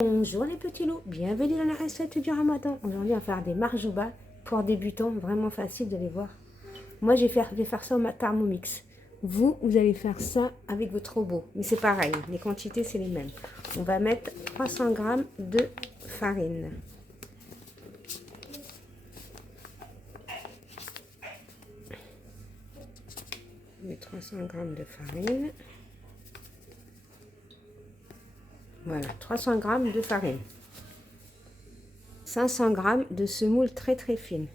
Bonjour les petits loups, bienvenue dans la recette du ramadan. Aujourd'hui on va faire des marjouba pour débutants, vraiment facile de les voir. Moi je vais faire ça au Thermomix. Vous allez faire ça avec votre robot, mais c'est pareil, les quantités c'est les mêmes. On va mettre 300 g de farine. On met 300 g de farine. Voilà, 300 g de farine. 500 g de semoule très fine.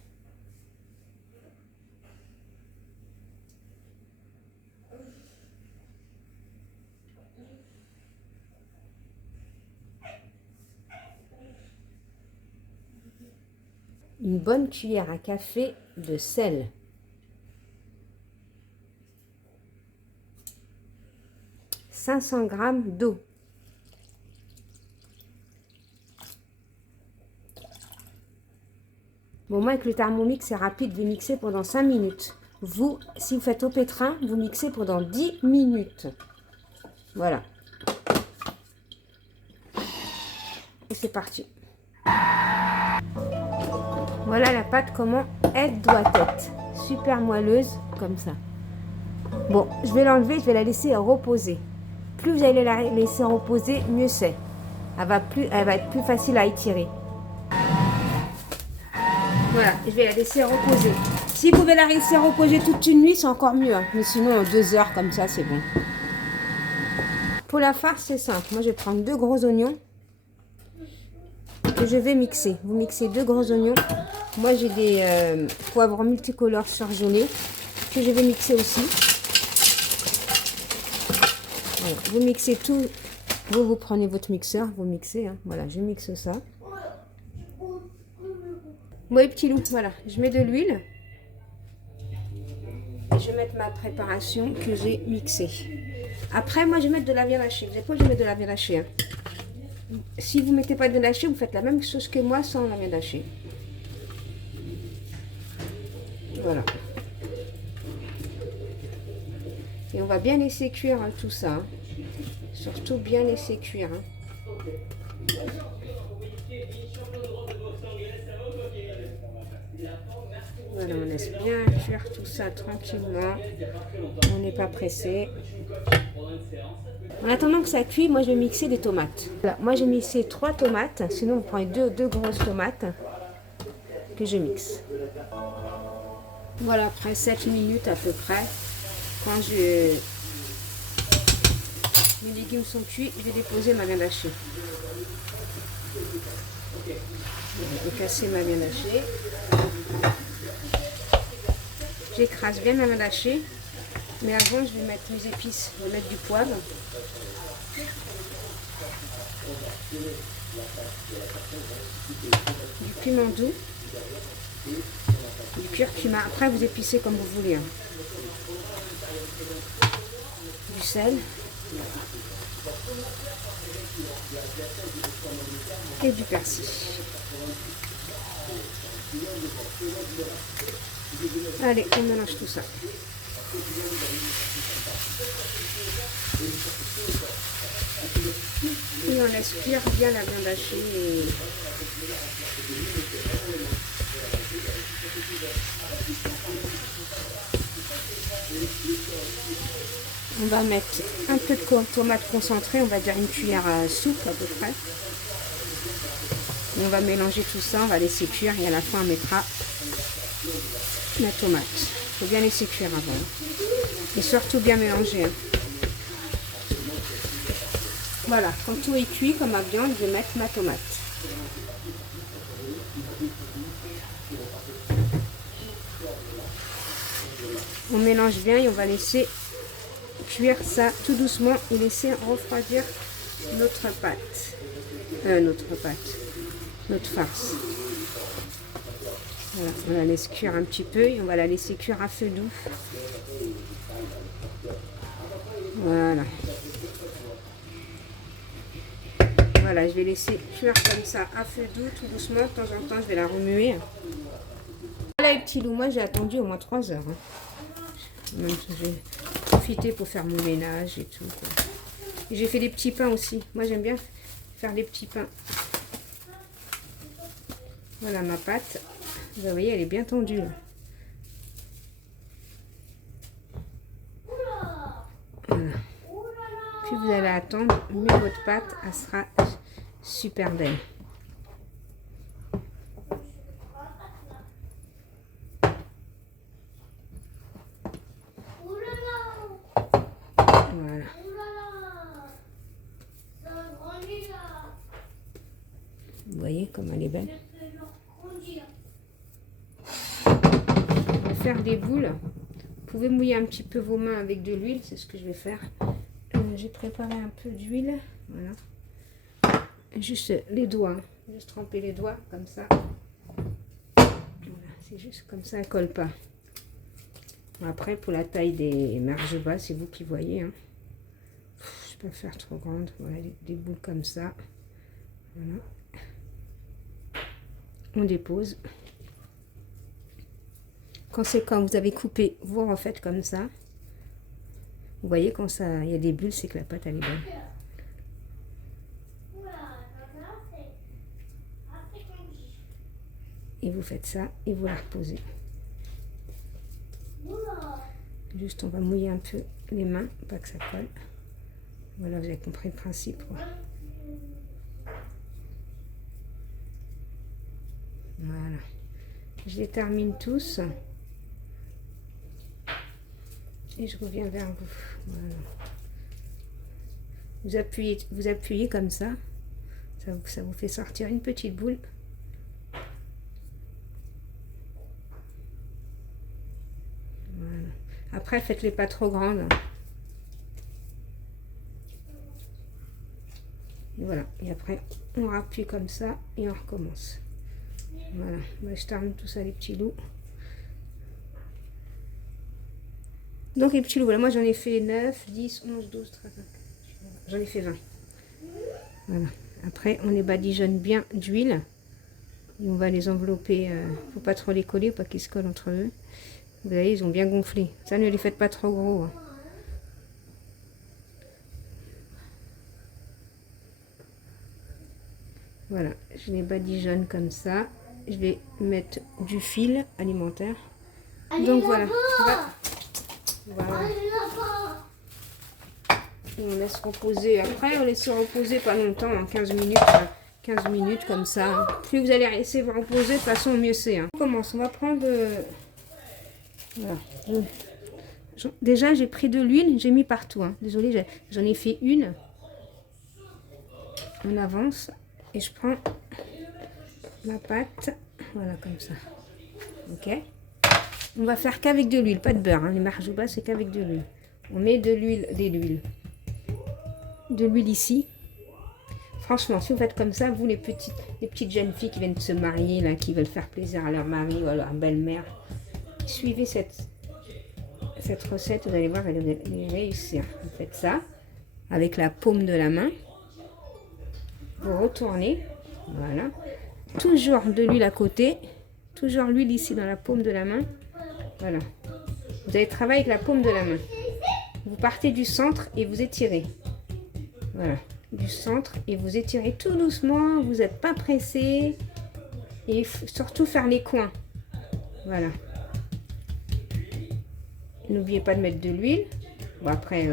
Une bonne cuillère à café de sel. « 500 g d'eau. Bon, moi, avec le Thermomix, c'est rapide, je vais mixer pendant 5 minutes. Vous, si vous faites au pétrin, vous mixez pendant 10 minutes. Voilà. Et c'est parti. Voilà la pâte, comment elle doit être. Super moelleuse, comme ça. Bon, je vais l'enlever, je vais la laisser reposer. Plus vous allez la laisser reposer, mieux c'est. Elle va être plus facile à étirer. Voilà, je vais la laisser reposer. Si vous pouvez la laisser reposer toute une nuit, c'est encore mieux. Hein. Mais sinon, en 2 heures, comme ça, c'est bon. Pour la farce, c'est simple. Moi, je vais prendre 2 gros oignons que je vais mixer. Vous mixez 2 gros oignons. Moi, j'ai des poivrons multicolores surgelés que je vais mixer aussi. Voilà, vous mixez tout. Vous prenez votre mixeur, vous mixez. Hein. Voilà, je mixe ça. Oui, petit loup, voilà, je mets de l'huile. Et je vais mettre ma préparation que j'ai mixée. Après, moi, je vais mettre de la viande hachée. Vous n'avez pas obligé de mettre de la viande hachée. Hein. Si vous ne mettez pas de viande hachée, vous faites la même chose que moi sans la viande hachée. Voilà. Et on va bien laisser cuire hein, tout ça. Hein. Surtout bien laisser cuire. Hein. Voilà, on laisse bien cuire tout ça tranquillement. On n'est pas pressé. En attendant que ça cuit, moi je vais mixer des tomates. Voilà, moi j'ai mixé 3 tomates. Sinon, vous prenez deux grosses tomates que je mixe. Voilà, après 7 minutes à peu près, quand mes légumes sont cuits, je vais déposer ma viande hachée. Je vais casser ma viande hachée. J'écrase bien ma viande hachée, mais avant je vais mettre mes épices. Je vais mettre du poivre, du piment doux, du curcuma. Après vous épicez comme vous voulez. Hein. Du sel et du persil. Allez, on mélange tout ça. Et on laisse cuire bien la viande hachée. On va mettre un peu de tomate concentrée, on va dire une cuillère à soupe à peu près. Et on va mélanger tout ça, on va laisser cuire et à la fin on mettra la tomate. Il faut bien laisser cuire avant. Et surtout bien mélanger. Hein. Voilà, quand tout est cuit comme ma viande, je vais mettre ma tomate. On mélange bien et on va laisser cuire ça tout doucement et laisser refroidir notre farce. Voilà, on la laisse cuire un petit peu et on va la laisser cuire à feu doux. Voilà. Voilà, je vais laisser cuire comme ça à feu doux, tout doucement. De temps en temps, je vais la remuer. Voilà les petits loups, moi j'ai attendu au moins 3 heures. Hein. Même si j'ai profité pour faire mon ménage et tout. J'ai fait des petits pains aussi. Moi j'aime bien faire des petits pains. Voilà ma pâte. Vous voyez, elle est bien tendue. Là. Voilà. Puis vous allez attendre, mieux votre pâte, elle sera super belle. Voilà. Vous voyez comme elle est belle. On va faire des boules. Vous pouvez mouiller un petit peu vos mains avec de l'huile, c'est ce que je vais faire. J'ai préparé un peu d'huile. Voilà. Juste les doigts. Juste tremper les doigts comme ça. Voilà, c'est juste comme ça, elle ne colle pas. Après, pour la taille des marjobas, c'est vous qui voyez. Hein. Je peux faire trop grande. Voilà, des boules comme ça. Voilà. On dépose. Quand vous avez coupé, vous refaites comme ça. Vous voyez quand ça, il y a des bulles, c'est que la pâte elle est bonne. Et vous faites ça et vous la reposez. Juste on va mouiller un peu les mains, pas que ça colle. Voilà, vous avez compris le principe. Quoi. Voilà. Je les termine tous. Et je reviens vers vous. Voilà. Vous appuyez comme ça. Ça vous fait sortir une petite boule. Voilà. Après, faites-les pas trop grandes. Et voilà. Et après, on rappuie comme ça et on recommence. Voilà. Moi, je termine tout ça, les petits loups. Donc, les petits loups, voilà. Moi, j'en ai fait 9, 10, 11, 12, 13. J'en ai fait 20. Voilà. Après, on les badigeonne bien d'huile. Et on va les envelopper. Faut pas trop les coller, pas qu'ils se collent entre eux. Vous voyez, ils ont bien gonflé. Ça, ne les faites pas trop gros. Hein. Voilà, je les badigeonne comme ça. Je vais mettre du fil alimentaire. Donc voilà. Voilà. Et on laisse reposer. Après, on laisse reposer pas longtemps, hein, 15 minutes. 15 minutes comme ça. Plus vous allez laisser vous reposer, de toute façon, mieux c'est. Hein. On commence. On va prendre... Voilà. Déjà, j'ai pris de l'huile. J'ai mis partout. Hein. Désolée, j'en ai fait une. On avance. Et je prends ma pâte. Voilà, comme ça. Ok. On va faire qu'avec de l'huile, pas de beurre. Hein. Les marjobas, c'est qu'avec de l'huile. On met de l'huile, de l'huile ici. Franchement, si vous faites comme ça, vous les petites jeunes filles qui viennent de se marier, là, qui veulent faire plaisir à leur mari ou à leur belle-mère, suivez cette recette, vous allez voir, elle va réussir. Vous faites ça avec la paume de la main. Vous retournez, voilà. Toujours de l'huile à côté, toujours l'huile ici dans la paume de la main. Voilà. Vous allez travailler avec la paume de la main. Vous partez du centre et vous étirez. Voilà. Du centre et vous étirez tout doucement. Vous n'êtes pas pressé. Et surtout faire les coins. Voilà. N'oubliez pas de mettre de l'huile. Bon après,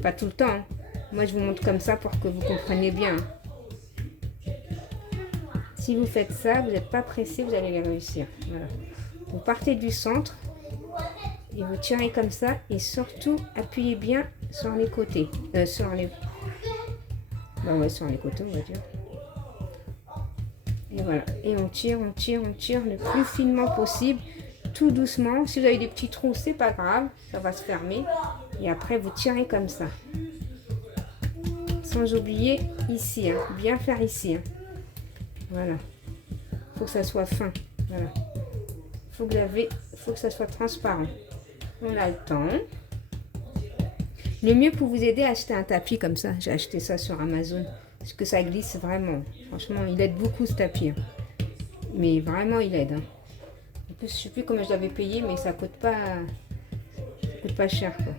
pas tout le temps. Hein. Moi je vous montre comme ça pour que vous compreniez bien. Si vous faites ça, vous n'êtes pas pressé, vous allez les réussir. Voilà. Vous partez du centre. Et vous tirez comme ça. Et surtout, appuyez bien sur les côtés. Sur les côtés, on va dire. Et voilà. Et on tire le plus finement possible. Tout doucement. Si vous avez des petits trous, c'est pas grave. Ça va se fermer. Et après, vous tirez comme ça. Sans oublier ici. Hein. Bien faire ici. Hein. Voilà. Il faut que ça soit fin. Voilà. Faut que ça soit transparent. On a le temps. Le mieux pour vous aider, acheter un tapis comme ça. J'ai acheté ça sur Amazon. Parce que ça glisse vraiment. Franchement, il aide beaucoup ce tapis. Hein. Mais vraiment, il aide. Hein. En plus, je ne sais plus combien je l'avais payé, mais ça coûte pas cher. Quoi.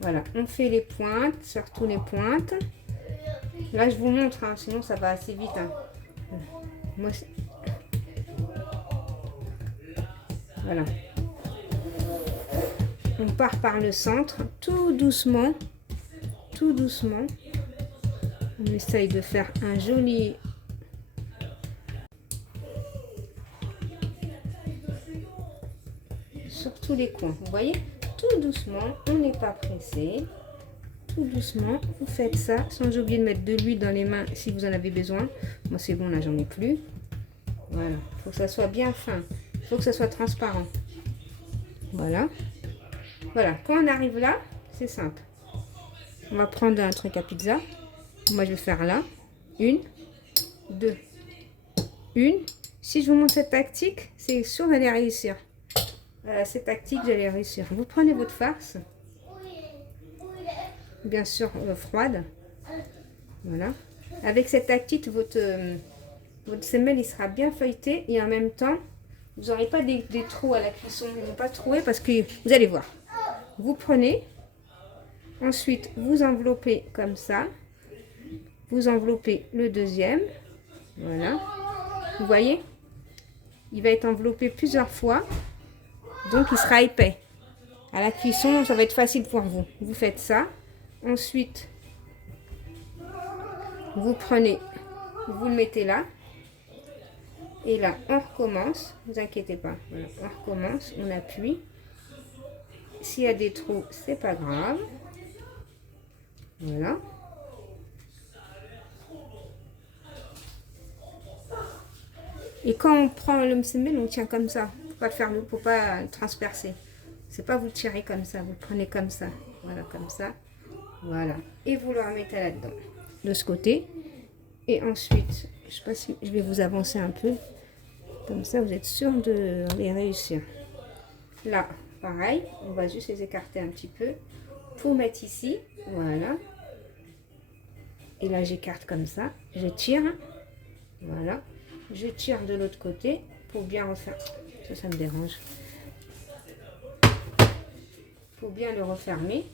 Voilà, on fait les pointes, surtout les pointes. Là, je vous montre, hein, sinon ça va assez vite. Hein. Moi, voilà. On part par le centre, tout doucement. Tout doucement. On essaye de faire un joli... sur tous les coins. Vous voyez? Tout doucement, on n'est pas pressé. Tout doucement, vous faites ça sans oublier de mettre de l'huile dans les mains si vous en avez besoin. Moi c'est bon, là j'en ai plus. Voilà, il faut que ça soit bien fin, il faut que ça soit transparent. Voilà. Voilà, quand on arrive là, c'est simple. On va prendre un truc à pizza. Moi je vais faire là, 1, 2, 1. Si je vous montre cette tactique, c'est sûr que vous allez réussir. Cette tactique, vous allez réussir. Vous prenez votre farce. Bien sûr froide, voilà. Avec cette tactique, votre semelle il sera bien feuilleté et en même temps vous n'aurez pas des trous à la cuisson, ils ne vont pas trouer parce que vous allez voir. Vous prenez, ensuite vous enveloppez comme ça, vous enveloppez le deuxième, voilà. Vous voyez, il va être enveloppé plusieurs fois, donc il sera épais. À la cuisson, ça va être facile pour vous. Vous faites ça. Ensuite, vous prenez, vous le mettez là. Et là, on recommence. Ne vous inquiétez pas. Voilà, on recommence, on appuie. S'il y a des trous, c'est pas grave. Voilà. Et quand on prend le msemen, on tient comme ça. Faut pas transpercer. C'est pas vous tirez comme ça, vous le prenez comme ça. Voilà, comme ça. Voilà. Et vous le remettez là-dedans. De ce côté. Et ensuite, je sais pas si je vais vous avancer un peu. Comme ça, vous êtes sûr de les réussir. Là, pareil. On va juste les écarter un petit peu. Pour mettre ici. Voilà. Et là, j'écarte comme ça. Je tire. Voilà. Je tire de l'autre côté pour bien refaire. Ça me dérange. Pour bien le refermer.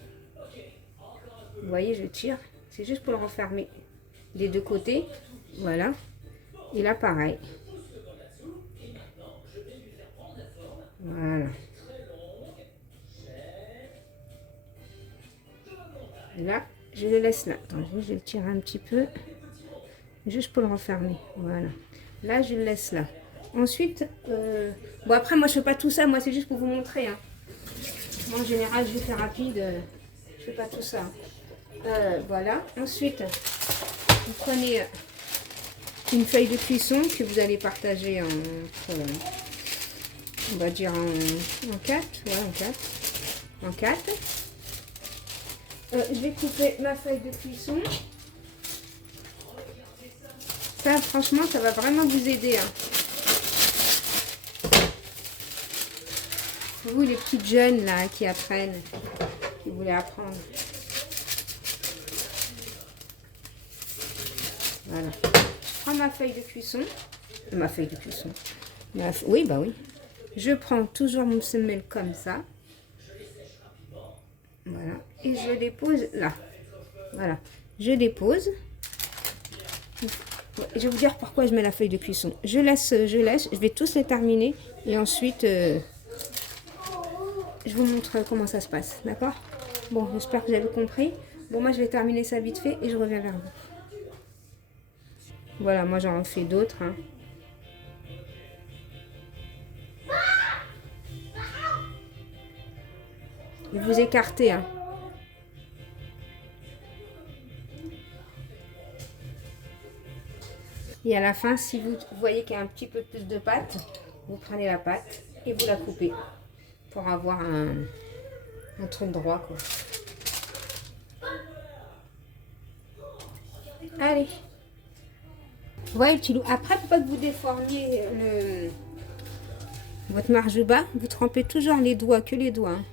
Vous voyez, je tire. C'est juste pour le refermer des deux côtés. Voilà. Et là, pareil. Voilà. Là, je le laisse là. Attends, je le tire un petit peu. Juste pour le refermer. Voilà. Là, je le laisse là. Ensuite, bon après, moi, je fais pas tout ça. Moi, c'est juste pour vous montrer. Hein. Moi, en général, je fais rapide. Je fais pas tout ça. Voilà. Ensuite, vous prenez une feuille de cuisson que vous allez partager en, on va dire en 4. Ouais, en 4. Je vais couper ma feuille de cuisson. Ça, franchement, ça va vraiment vous aider. Hein. Vous, les petites jeunes là qui apprennent, qui voulaient apprendre. Voilà. Je prends ma feuille de cuisson. Ma feuille de cuisson. Oui, bah oui. Je prends toujours mon semelle comme ça. Voilà. Et je dépose là. Voilà. Je dépose. Je vais vous dire pourquoi je mets la feuille de cuisson. Je laisse. Je vais tous les terminer. Et ensuite, je vous montre comment ça se passe. D'accord? Bon, j'espère que vous avez compris. Bon, moi, je vais terminer ça vite fait et je reviens vers vous. Voilà, moi, j'en fais d'autres. Hein. Et vous écartez. Hein. Et à la fin, si vous voyez qu'il y a un petit peu plus de pâte, vous prenez la pâte et vous la coupez pour avoir un truc droit, quoi. Allez. Voyez, petit loup. Après, pour pas que vous déformiez votre marjouba, vous trempez toujours les doigts, que les doigts, hein,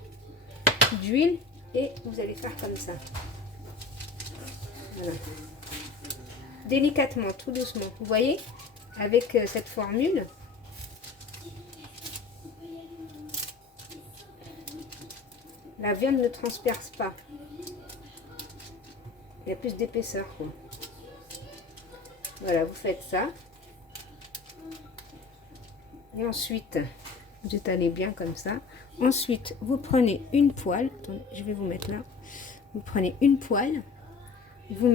d'huile et vous allez faire comme ça. Voilà. Délicatement, tout doucement. Vous voyez, avec cette formule, la viande ne transperce pas. Il y a plus d'épaisseur, quoi. Voilà, vous faites ça. Et ensuite, vous étalez bien comme ça. Ensuite, vous prenez une poêle. Attendez, je vais vous mettre là. Vous prenez une poêle. Vous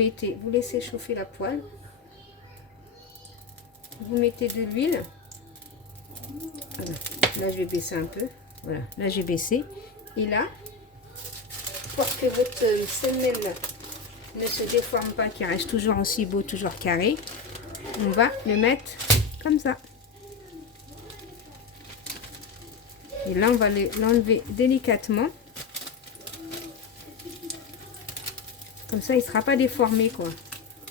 laissez chauffer la poêle. Vous mettez de l'huile. Voilà. Là, je vais baisser un peu. Voilà, là, j'ai baissé. Et là, pour que votre semelle ne se déforme pas, qu'il reste toujours aussi beau, toujours carré, on va le mettre comme ça. Et là, on va l'enlever délicatement. Comme ça, il ne sera pas déformé, quoi.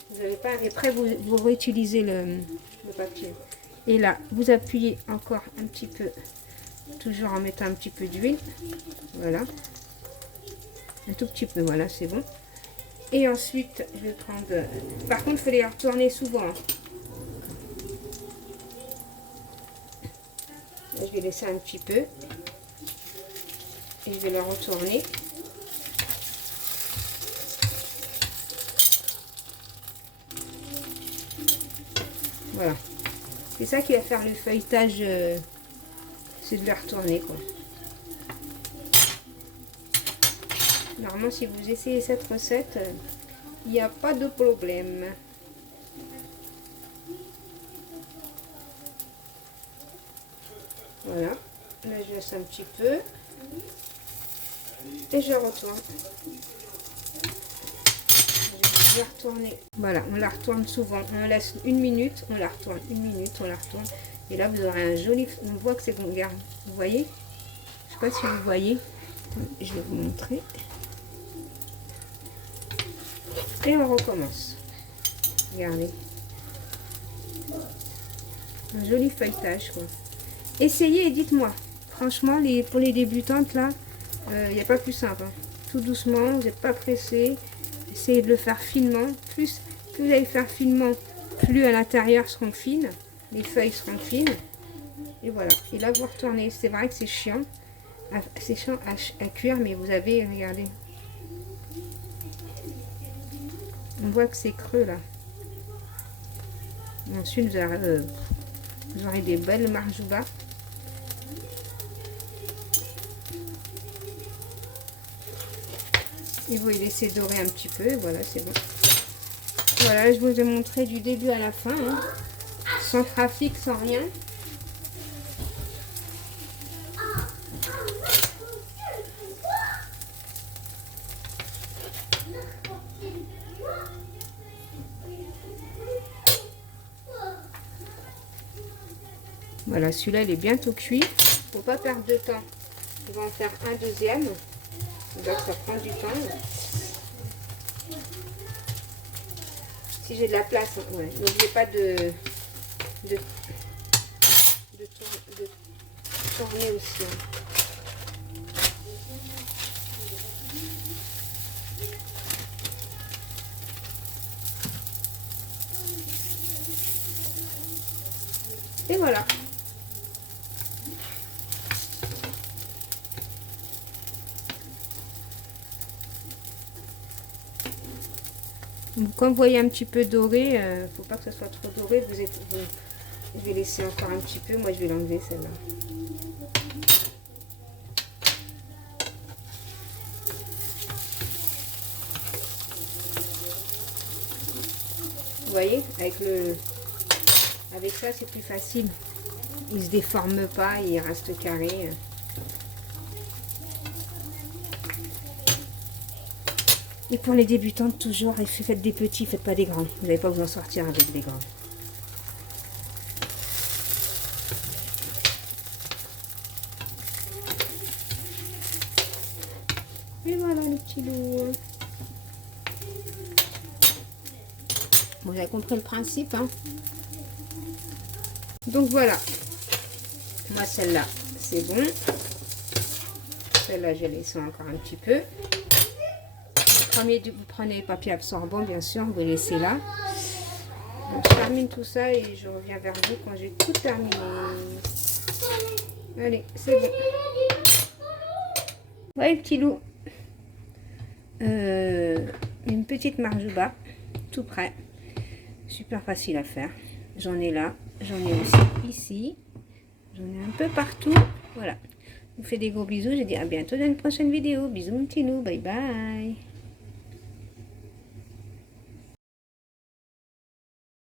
Vous n'avez pas... Et après, vous réutilisez le papier. Et là, vous appuyez encore un petit peu, toujours en mettant un petit peu d'huile. Voilà. Un tout petit peu, voilà, c'est bon. Et ensuite, je vais prendre... Par contre, il faut les retourner souvent. Là, je vais laisser un petit peu. Et je vais le retourner. Voilà. C'est ça qui va faire le feuilletage. C'est de le retourner, quoi. Normalement, si vous essayez cette recette, il n'y a pas de problème. Voilà. Là, je laisse un petit peu. Et je retourne. Je vais retourner. Voilà, on la retourne souvent. On laisse une minute, on la retourne. Une minute, on la retourne. Et là, vous aurez un joli... On voit que c'est bon. Regarde, vous voyez? Je sais pas si vous voyez. Je vais vous montrer. Et on recommence. Regardez. Un joli feuilletage, quoi. Essayez et dites-moi. Franchement, pour les débutantes, là, il n'y a pas plus simple. Hein. Tout doucement, vous n'êtes pas pressé. Essayez de le faire finement. Plus vous allez faire finement, plus à l'intérieur seront fines. Les feuilles seront fines. Et voilà. Et là, vous retournez. C'est vrai que c'est chiant. C'est chiant à cuire, mais vous avez, regardez. On voit que c'est creux là. Ensuite, vous aurez des belles marjouba. Et vous les laissez dorer un petit peu. Et voilà, c'est bon. Voilà, je vous ai montré du début à la fin. Hein, sans trafic, sans rien. Voilà, celui-là, il est bientôt cuit. Faut pas perdre de temps. On va en faire un deuxième. Donc, ça prend du temps. Si j'ai de la place, ouais. N'oubliez pas de tourner aussi. Hein. Et voilà. Quand vous voyez un petit peu doré, faut pas que ce soit trop doré. Je vais laisser encore un petit peu. Moi, je vais l'enlever celle-là. Vous voyez, avec ça, c'est plus facile. Il se déforme pas, il reste carré. Et pour les débutantes, toujours, faites des petits, faites pas des grands. Vous n'allez pas vous en sortir avec des grands. Et voilà le petit loup. Bon, vous avez compris le principe, hein. Donc voilà. Moi, celle-là, c'est bon. Celle-là, je laisse encore un petit peu. Vous prenez le papier absorbant, bien sûr, vous le laissez là. Donc, je termine tout ça et je reviens vers vous quand j'ai tout terminé. Allez, c'est bon. Ouais, petit loup. Une petite marjouba, tout prêt. Super facile à faire. J'en ai là, j'en ai aussi ici. J'en ai un peu partout. Voilà. Je vous fais des gros bisous. Je dis à bientôt dans une prochaine vidéo. Bisous, mon petit loup. Bye bye.